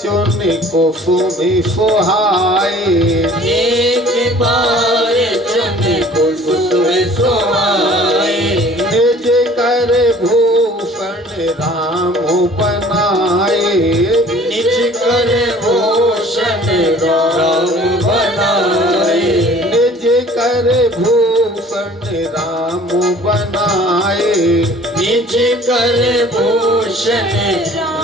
चुन कुसुम सुहाए, एक बार चुन कुसुम सुहाए, निज कर भूषण राम बनाए, निज कर भूषण राम बनाए, निज कर भूषण राम बनाए, निज कर भूषण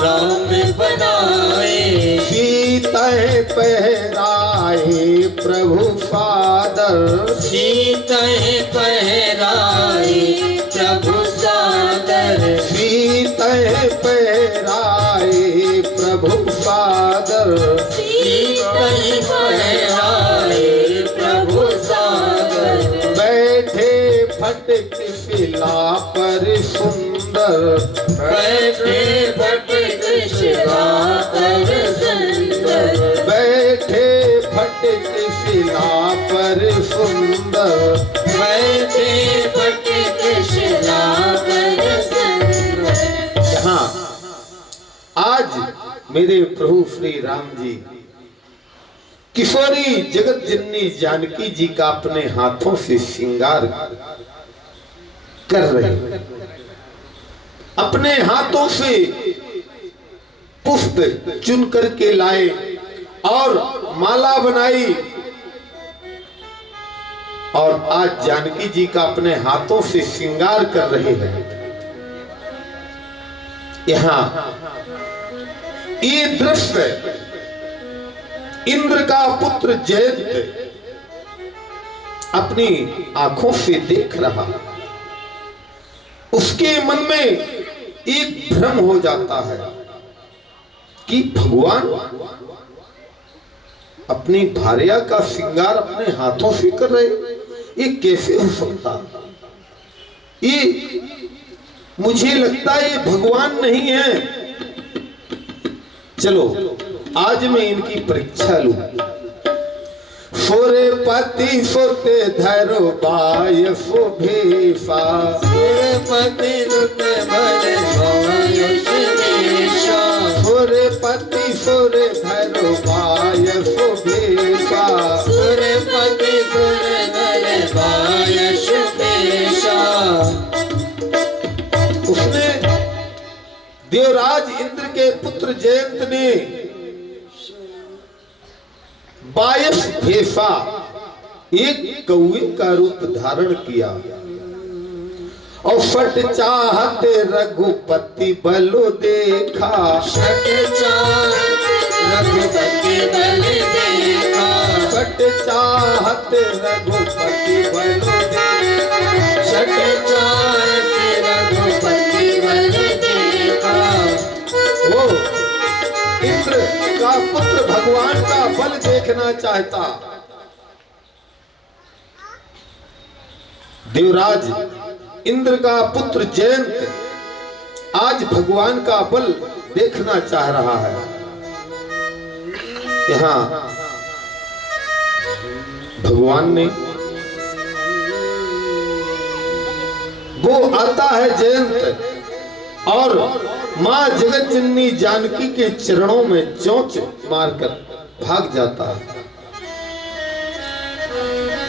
राम बनाए, सीता पहराए प्रभु सादर, सीता पहराए प्रभु सादर, सीता पहराए प्रभु सादर, सीता पहराए प्रभु सादर, बैठे फटक शिला पर सुंदर, बैठे फटक शिला पर सुंदर, बैठे फटक शिला पर सुंदर, बैठे फटक शिला पर सुंदर। यहाँ आज मेरे प्रभु श्री राम जी किशोरी जगत जननी जानकी जी का अपने हाथों से श्रृंगार कर रहे हैं, अपने हाथों से पुष्प चुन करके लाए और माला बनाई, और आज जानकी जी का अपने हाथों से श्रृंगार कर रहे हैं। यहां ये दृश्य इंद्र का पुत्र जयंत अपनी आंखों से देख रहा, उसके मन में एक भ्रम हो जाता है कि भगवान अपनी भार्या का श्रृंगार अपने हाथों से कर रहे, ये कैसे हो सकता? ये मुझे लगता है ये भगवान नहीं है। चलो आज मैं इनकी परीक्षा लूं। सोरे पति सोते धरो बाय सुभेशा, सोरे पति रुत भरे बाय सुभेशा, सोरे पति सोरे धरो बाय सुभेशा, सोरे पति सोरे भरे बाय सुभेशा। उसने देवराज इंद्र के पुत्र जयंत ने बायस भेषा एक कौवे का रूप धारण किया और फट चाहते रघुपति बलो देखा, फट चाहते रघुपति बल देखा, फट चाहते रघुपति बलो देखा, फट चाहते रघुपति बल देखा। वो इंद्र का पुत्र भगवान का बल देखना चाहता। देवराज इंद्र का पुत्र जयंत आज भगवान का बल देखना चाह रहा है। यहां भगवान ने वो आता है जयंत और मां जगत जननी जानकी के चरणों में चोंच मारकर भाग जाता है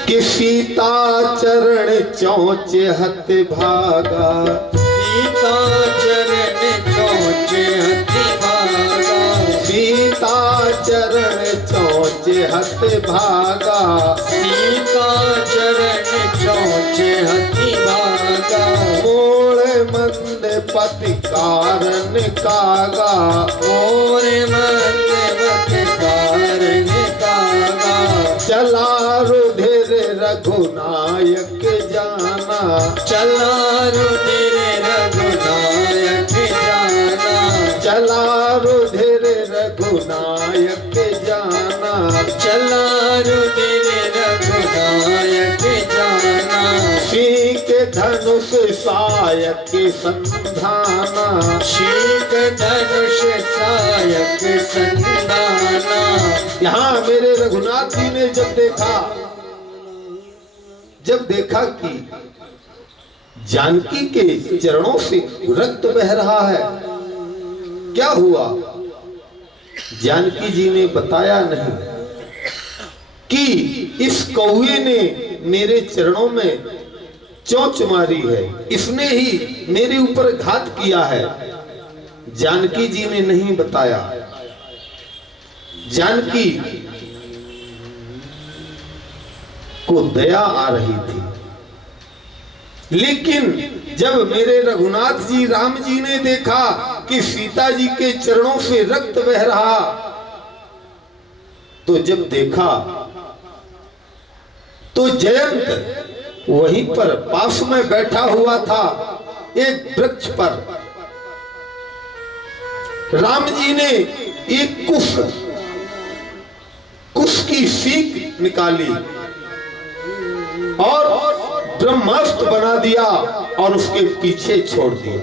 कि सीता चरण चोंच हत भागा, सीता चरण चोंच हत भागा, सीता चरण चोंच हत भागा, सीता चरण चोंच हत भागा। मोड़ मंद पति कारण कागा, मोर मंद पति कारण कागा। चला रुधिर रघुनायक जाना, चला रुधिर रघुनायक जाना, चला रुधिर रघुनायक जाना, चला रुधिर रघुनायक जाना। शीक धनुष सायक संधाना, शीक धनुष सायक संधाना। यहाँ मेरे रघुनाथ जी ने जब देखा कि जानकी के चरणों से रक्त बह रहा है, क्या हुआ? जानकी जी ने बताया नहीं कि इस कौए ने मेरे चरणों में चोंच मारी है, इसने ही मेरे ऊपर घात किया है। जानकी जी ने नहीं बताया। जानकी को दया आ रही थी, लेकिन जब मेरे रघुनाथ जी राम जी ने देखा कि सीता जी के चरणों से रक्त बह रहा, तो जब देखा तो जयंत वहीं पर पास में बैठा हुआ था एक वृक्ष पर। राम जी ने एक कुश की सीख निकाली और ब्रह्मास्त्र बना दिया और उसके पीछे छोड़ दिया।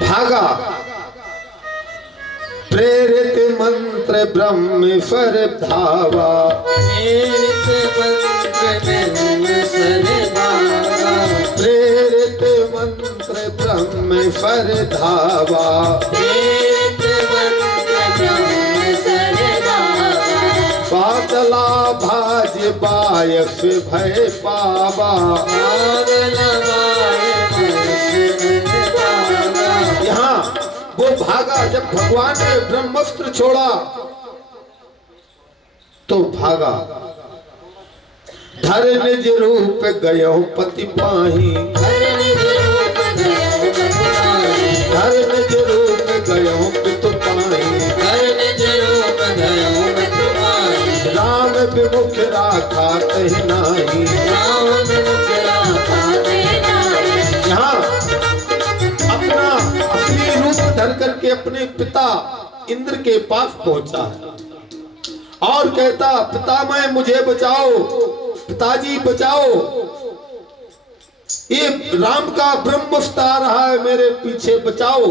भागा। प्रेरित मंत्र ब्रह्मेश्वर धावा, प्रेरित मंत्र ब्रह्मेश्वर धावा, प्रेरित मंत्र ब्रह्मेश्वर धावा, प्रेरित मंत्र ब्रह्मेश्वर धावा, बादला भाज बायस भय पावा। यहाँ वो भागा। जब भगवान ने ब्रह्मास्त्र छोड़ा तो भागा। धर निज रूप गयो पति पाही, धर निज रूप गयो पति पाही, धर निज रूप गयो पितु पाही, धर निज रूप गयो पति पाही, राम विमुख राखा कहीं नाही, राम विमुख राखा कहीं नाही। यहाँ अपना असली रूप धर करके अपने पिता इंद्र के पास पहुंचा है और कहता, पितामह मुझे बचाओ, पिताजी बचाओ, ये राम का ब्रह्मास्त्र आ रहा है मेरे पीछे, बचाओ,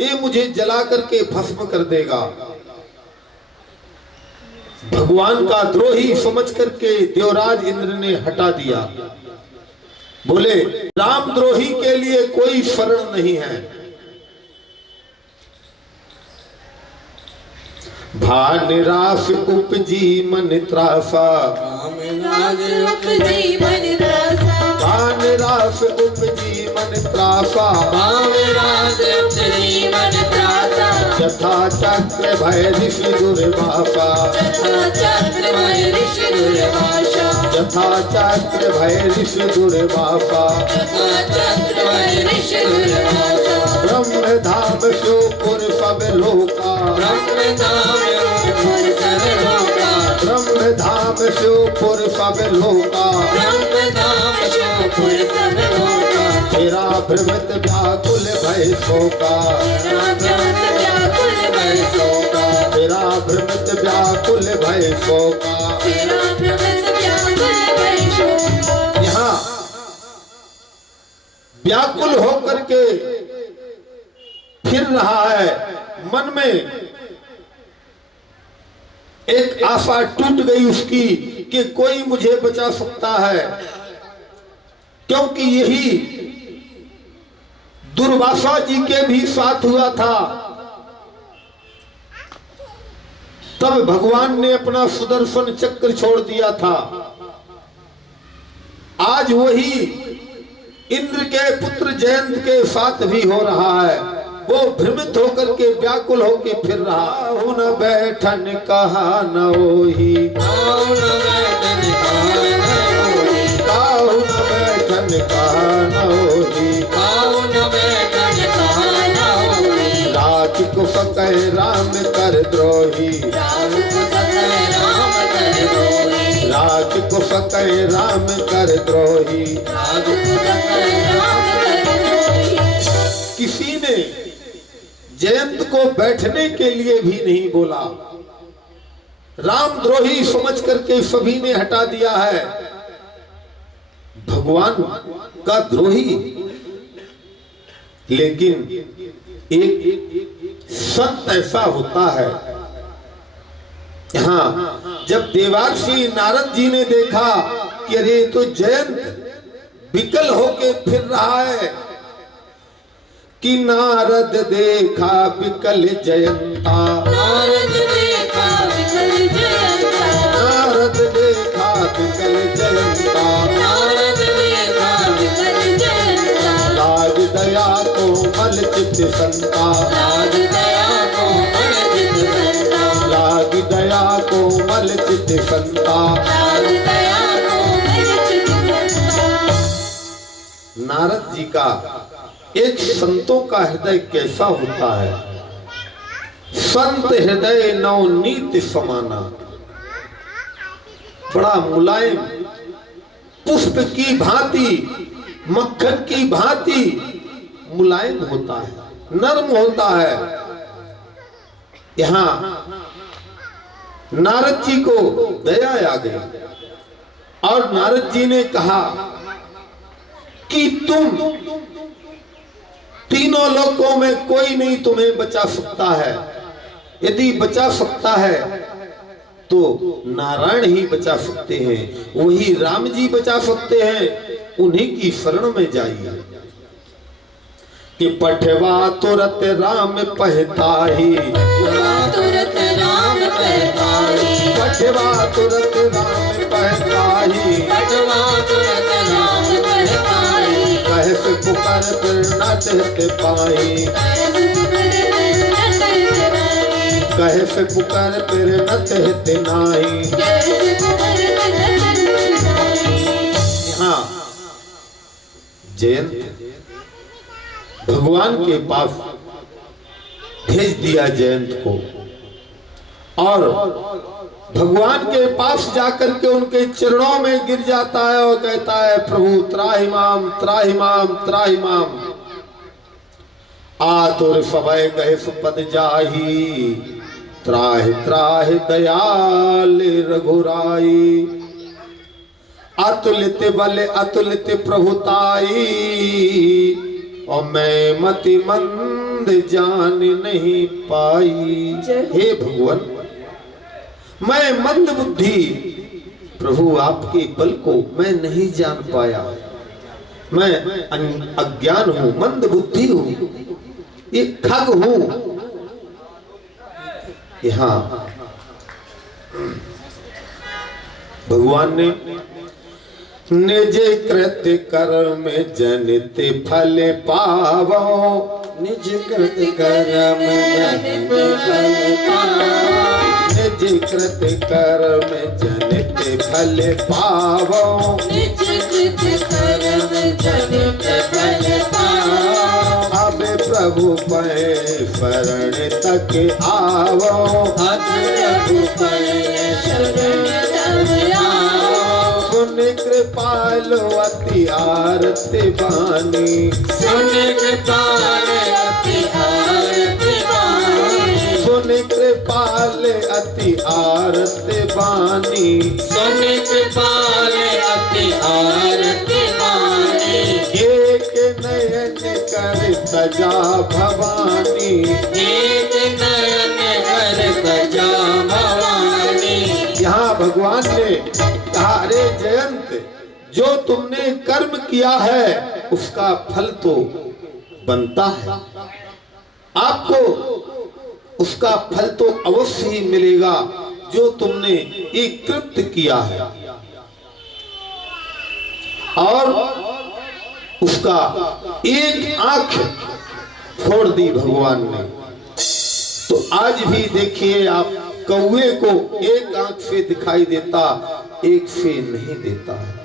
ये मुझे जला करके भस्म कर देगा। भगवान का द्रोही समझ करके देवराज इंद्र ने हटा दिया। बोले राम द्रोही के लिए कोई शरण नहीं है। भानिरास उपजी मन त्रासा, भानिरास उपजी मन त्रासा, भानिरास उपजी मन त्रासा, भानिरास उपजी मन त्रासा, यथा चक्र भय ऋषि दुर्वासा, यथा चक्र भय ऋषि दुर्वासा, यथा चक्र भय ऋषि दुर्वासा, यथा चक्र भय ऋषि दुर्वासा। ब्रह्म धाम शिवपुर सब लोका, ब्रह्म धाम शिवपुर सब लोका, ब्रह्म धाम शिवपुर सब लोका, ब्रह्म धाम शिवपुर सब लोका, तेरा भ्रमित व्याकुल भय शोका, तेरा भ्रमित व्याकुल भय शोका, तेरा भ्रमित व्याकुल भय शोका। तेरा भ्रमित व्याकुल भय शोका। यहाँ व्याकुल होकर के फिर रहा है, मन में एक आशा टूट गई उसकी कि कोई मुझे बचा सकता है, क्योंकि यही दुर्वासा जी के भी साथ हुआ था। तब भगवान ने अपना सुदर्शन चक्र छोड़ दिया था। आज वही इंद्र के पुत्र जयंत के साथ भी हो रहा है। वो भ्रमित होकर के व्याकुल होके फिर रहा। न बैठन कहा न ओही, काहू न बैठन कहा न ओही, काहू न बैठन कहा न ओही, काहू न बैठन कहा न ओही, राज को सकय राम कर द्रोही, राम को सकय राम कर द्रोही, राज को सकय राम कर द्रोही। राज को सकय राम कर द्रोही। किसी ने जयंत को बैठने के लिए भी नहीं बोला। रामद्रोही समझ करके सभी ने हटा दिया है। भगवान का द्रोही। लेकिन एक संत ऐसा होता है। हाँ, जब देवार्षि नारद जी ने देखा कि अरे तो जयंत विकल होके फिर रहा है, कि नारद देखा विकल जयंता, नारद देखा विकल जयंता, नारद देखा विकल जयंता, नारद देखा विकल जयंता, लाग दया को मल चित संता, लाग दया को मल चित संता, लाग दया को मल चित संता। लाग दया को मल चित संता। नारद जी का एक संतों का हृदय कैसा होता है। संत हृदय नवनीत समाना, बड़ा मुलायम, पुष्प की भांति, मक्खन की भांति मुलायम होता है, नर्म होता है। यहां नारद जी को दया आ गई और नारद जी ने कहा कि तुम तीनों लोकों में कोई नहीं तुम्हें बचा सकता है। यदि बचा सकता है तो नारायण ही बचा सकते हैं, वही राम जी बचा सकते हैं, उन्हीं की शरण में जाइए। कि पठवा तुरत राम पहताही, पठवा तुरत राम पहताही, पठवा तुरत राम पहताही, पठवा तुरत राम पहताही, कहे से पुकार फिर न चहते पाई, कहे से पुकार फिर न चहते नाई। यहाँ जयंत भगवान के पास भेज दिया जयंत को और भगवान के पास जाकर के उनके चरणों में गिर जाता है और कहता है प्रभु त्राहिमाम त्राहिमाम त्राहिमाम। आतुर सबय गए सुपद जाही, त्राहि त्राहि दयाल रघुराई। अतुलित बल अतुलित प्रभुताई, और मैं मति मंद जान नहीं पाई। हे भगवान, मैं मंद बुद्धि प्रभु आपके बल को मैं नहीं जान पाया। मैं अज्ञान हूं, मंद बुद्धि हूं, ये ठग हूं। यहां भगवान ने निज कृत्य कर्म जनित फल पावो, निज कृत्य कर्म जनित फल पावो, निज कृत्य कर्म जनित फल पावो, निज कृत्य कर्म जनित फल पावो। अब प्रभु पै शरण तक आवो, अब प्रभु पै शरण तक आओ। सुन कृपालो अति आरती बानी, सुन कृपाल अति आरती बानी, सुन कृपाल अति आरती बानी। सुन कृपाल अति आरती बानी, एक नयन कर सजा भवानी, एक नयन कर सजा भवानी। यहाँ भगवान ने कहा अरे जयंत, जो तुमने कर्म किया है उसका फल तो बनता है, आपको उसका फल तो अवश्य ही मिलेगा जो तुमने ये कृत्य किया है। और उसका एक आंख फोड़ दी भगवान ने। तो आज भी देखिए आप, कौवे को एक आंख से दिखाई देता, एक से नहीं देता है।